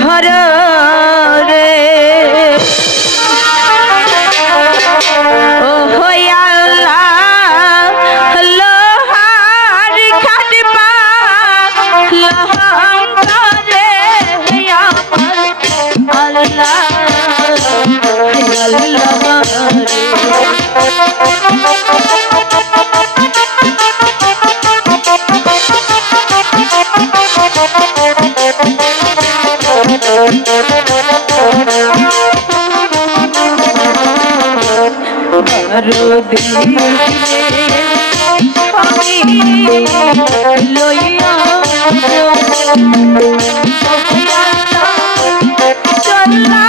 ঘর আরও দিলে আমি লইয়া চললাম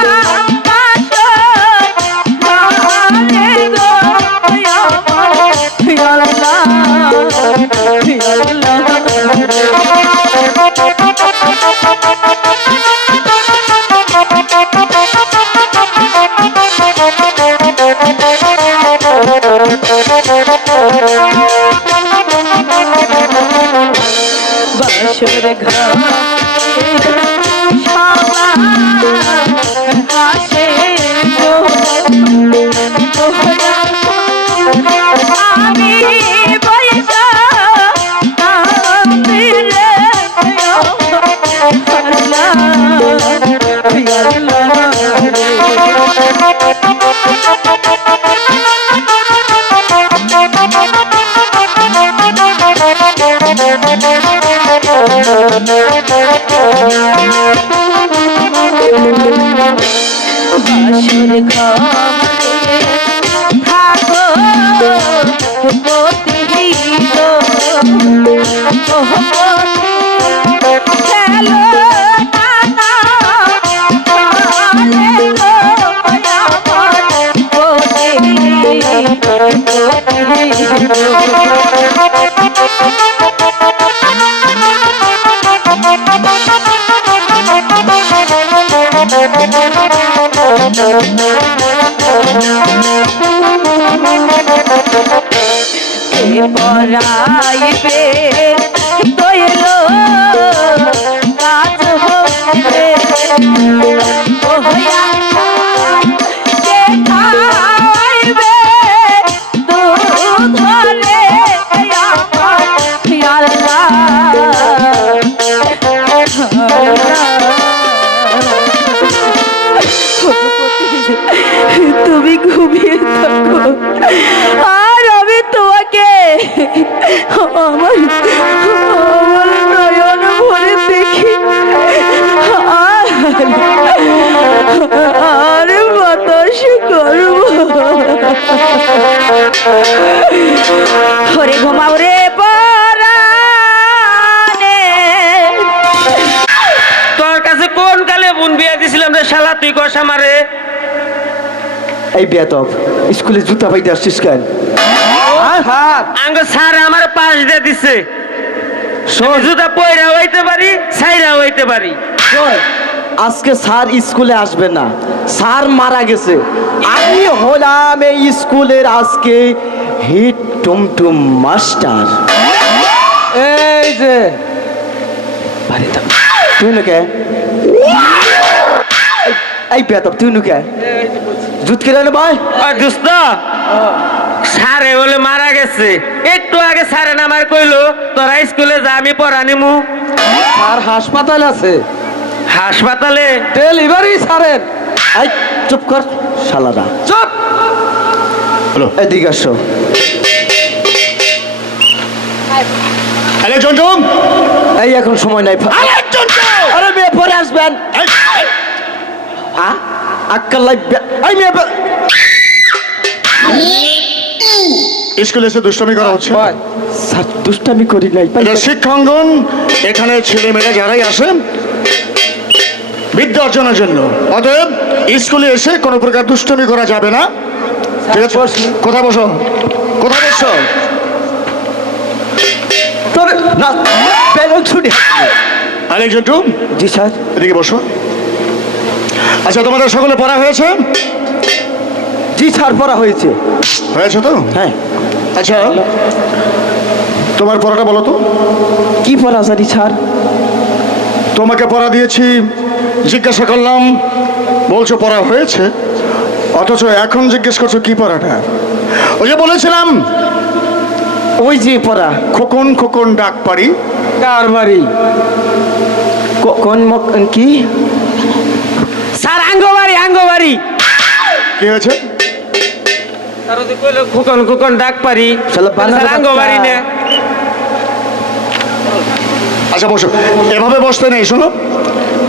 পরাইবে কালে বোন বিয়ে দিছিলাম রে শালা তুই কস আমারে? এই বেতব স্কুলে জুতা পাইতে আসছিস কেন? আঙ্গ স্যার আমার পাশ দিয়ে দিছে। জুতা পয়রা হইতে পারি ছাইরা হইতে পারি। আজকে স্যার স্কুলে আসবে না। স্যার মারা গেছে। আমি হলাম এই স্কুলের আজকে হিট টুমটুম মাস্টার। এই যে। তুই নুকে এই বেতব তুই নুকে। জুত কিনে নে ভাই। আর দোস্ত স্যারে বলে মারা গেছে। একটু আগে স্যারে নামার কইলো তোরা স্কুলে যা আমি পড়া নিমু। আর হাসপাতাল আছে। হাসপাতালে? ডেলিভারি স্যারের। এই চুপ কর শালারা চুপ! হ্যালো। এদিকে আসো। আরে জন্টুম এই এখন সময় নাই। আরে জন্টুম আরে মেয়ে পরে আসবেন। হ্যাঁ আক্কাল লাগবে এই মেয়ে স্কুলে এসে দুষ্টামি করা হচ্ছে। স্যার দুষ্টামি করি নাই। এটা শিক্ষাঙ্গন এখানে ছেলে মেয়েরা যারাই আসেন বিদ্যা অর্জনের জন্য। অতএব স্কুলে এসে কোনো প্রকার দুষ্টামি করা যাবে না। ঠিক আছে? কোথায় বসো? কোথায় বসছো? তোর না ব্যালন ছুটি আরে জন্টু জি স্যার। এদিকে বসো। আচ্ছা তোমাদের সকলে পড়া হয়েছে? জি স্যার পড়া হয়েছে। হয়েছে তো? হ্যাঁ। আচ্ছা তোমার পড়াটা বলো তো। কি পড়া জানি স্যার? তোমাকে পড়া দিয়েছি জিজ্ঞাসা করলাম বলছো পড়া হয়েছে? অথচ এখন জিজ্ঞেস করছ কি পড়াটা? ওই যে বলেছিলাম ওই যে পড়া। খোকন খোকন ডাক পারি কার বাড়ি ক- কোন মক- আঙ্গবাড়ি আঙ্গবাড়ি। কি হয়েছে? স্যার ওদের কইলো খুকন খুকন ডাক পারি। শালা বানার স্যার আঙ্গবাড়ি বাচ্চা। না। আচ্ছা বসো। এভাবে বসতে নেই শোনো।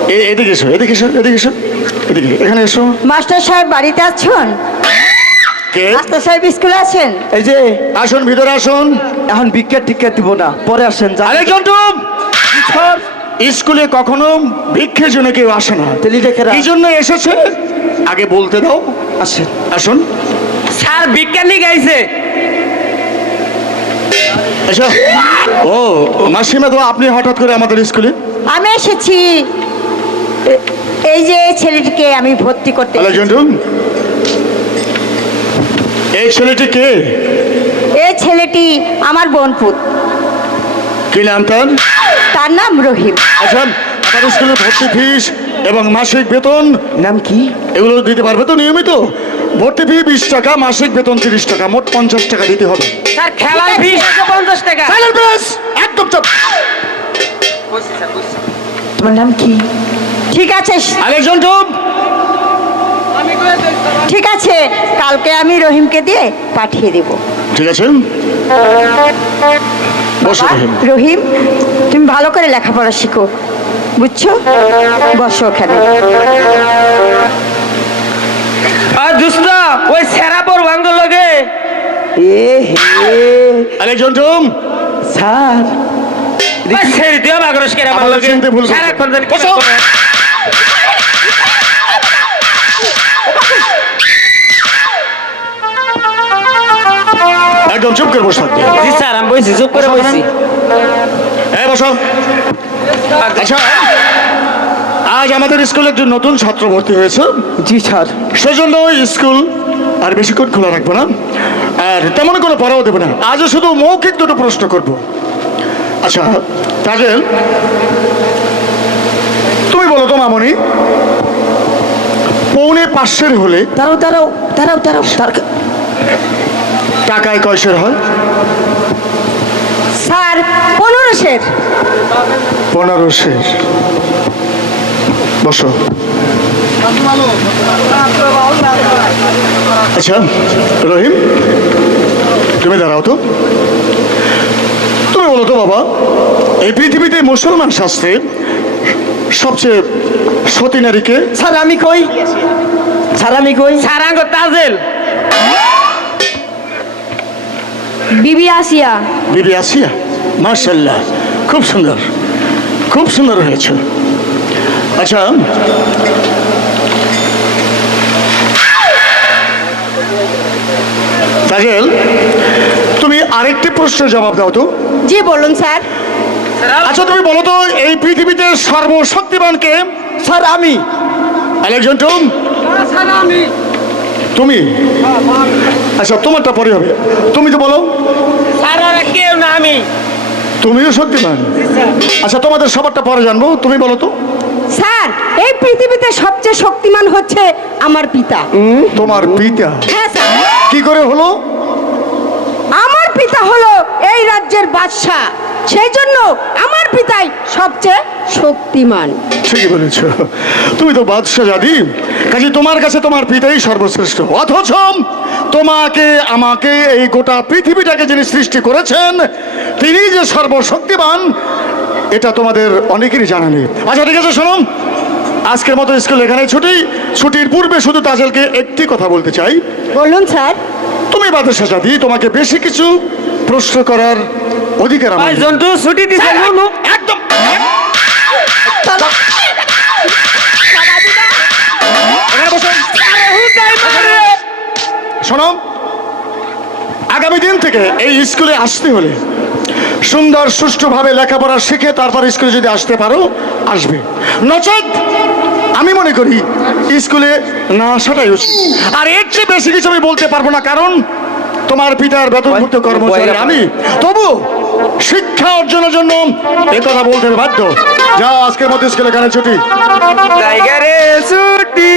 এ- এদিকে এসো এদিকে এসো এদিকে এসো এদিকে এখানে এসো। মাস্টার সাহেব বাড়িতে আছেন? কে? মাস্টার সাহেব স্কুলে আছেন? এই যে আসুন ভিতরে আসুন। এখন ভিক্ষা টিক্ষা দিব না পরে আসেন যা আরে জন্টু! স্কুলে কখনো ভিক্ষের জন্য কেউ আসে না। রাখ। জন্য এসেছে। আগে বলতে দাও। আসেন। আসুন। স্যার বিজ্ঞানী গাইছে। আচ্ছা ও মাসিমা তো আপনি হঠাৎ করে আমাদের স্কুলে? আমি এসেছি। এই যে এই ছেলেটিকে আমি ভর্তি করতে হ্যালো এসেছি। এই ছেলেটি কে? এই ছেলেটি আমার বোনপুত কি নাম তার? তার নাম রহিম। আচ্ছা আমাদের স্কুলের ভর্তি ফিস এবং মাসিক বেতন? নাম কি? এগুলো দিতে পারবে তো নিয়মিত? ভর্তি ফি বিশ টাকা মাসিক বেতন তিরিশ টাকা মোট পঞ্চাশ টাকা দিতে হবে। স্যার খেলার ফিস পঞ্চাশ টাকা! একদম চুপ। তোমার নাম কি? ঠিক আছে। আরে জন্টু ঠিক আছে কালকে আমি রহিমকে দিয়ে পাঠিয়ে দেব। ঠিক আছে? বসো রহিম। রহিম তুমি ভালো করে লেখাপড়া শিখো বুঝছ? বসো ওখানে আর দুস্ত ওই সেরা পর ভাঙ্গ লগে। এ হে। আরে জন্টু স্যার। ওই ছেড়ে দিও বাগরস কেরা লগে। ভুল করছ। সারাক্ষণ বসো। একদম চুপ করে বসে থাকবে। জি স্যার আমি বইছি চুপ করে বইছি। এই বসো। আচ্ছা আজ আমাদের স্কুলে একজন নতুন ছাত্র ভর্তি হয়েছে। জি স্যার। সেজন্য স্কুল আর বেশিক্ষণ খোলা রাখব না। আর তেমন কোনো পড়াও দেবে না। আজও শুধু মৌখিক দুটো প্রশ্ন করব। আচ্ছা তাজেল তুমি বলো তো মামনি পৌনে পাঁচশের হলে তারাও দাঁড়াও দাঁড়াও দাঁড়াও। তার টাকায় কয়শের হয়? স্যার পনেরোশের পনেরোশের বসো। আচ্ছা রহিম তুমি দাঁড়াও তো। তুমি বলো তো বাবা এই পৃথিবীতে মুসলমান শাস্ত্রে সবচেয়ে সতী নারীকে স্যার আমি কই? স্যার আমি কই? স্যার আঙ্গ তাজেল। বিবি আসিয়া। বিবি আসিয়া? মার্শাল্লাহ খুব সুন্দর খুব সুন্দর হয়েছে। আচ্ছা তাজেল তুমি আরেকটি প্রশ্নের জবাব দাও তো। জি বলুন স্যার। আচ্ছা তুমি বলো তো এই পৃথিবীতে সর্বশক্তিমানকে? স্যার আমি। আরেকজন টুম তুমি? আচ্ছা তোমারটা পরে হবে। তুমি তো বলো। কেউ না আমি। তুমিও শক্তিমান। আচ্ছা তোমাদের সবারটা পরে জানব। তুমি বলো তো। স্যার এই পৃথিবীতে সবচেয়ে শক্তিমান হচ্ছে আমার পিতা। তোমার পিতা? হ্যাঁ স্যার। কি করে হলো? আমার পিতা হলো এই রাজ্যের বাদশাহ। সেই জন্য আমার পিতাই সবচেয়ে শক্তিমান। ঠিকই বলেছ। তুমি তো বাদশাহ জাদি কাজে তোমার কাছে তোমার পিতাই সর্বশ্রেষ্ঠ। অথচ তোমাকে আমাকে এই গোটা পৃথিবীটাকে যিনি সৃষ্টি করেছেন তিনি যে সর্বশক্তিমান এটা তোমাদের অনেকেরই জানা নেই। আচ্ছা ঠিক আছে শোনো আজকের মতো স্কুল এখানে ছুটি। ছুটির পূর্বে শুধু তাজেলকে একটি কথা বলতে চাই। বলুন স্যার। তুমি বাদশাহ জাদি তোমাকে বেশি কিছু প্রশ্ন করার অধিকার আমার। জন্টু ছুটি দিছে শোনো আগামী দিন থেকে এই স্কুলে আসতে হলে সুন্দর সুষ্ঠুভাবে লেখাপড়া শিখে তারপর স্কুলে যদি আসতে পারো আসবে। নচেত আমি মনে করি স্কুলে না আসাটাই উচিত। আর এর চেয়ে বেশি কিছু আমি বলতে পারব না কারণ তোমার পিতার বেতনভুক্ত কর্মচারী আমি। তবু শিক্ষা অর্জনের জন্য এ কথা বলতে বাধ্য। যা আজকের মধ্যে স্কুলে গানের ছুটি। টাইগারের ছুটি।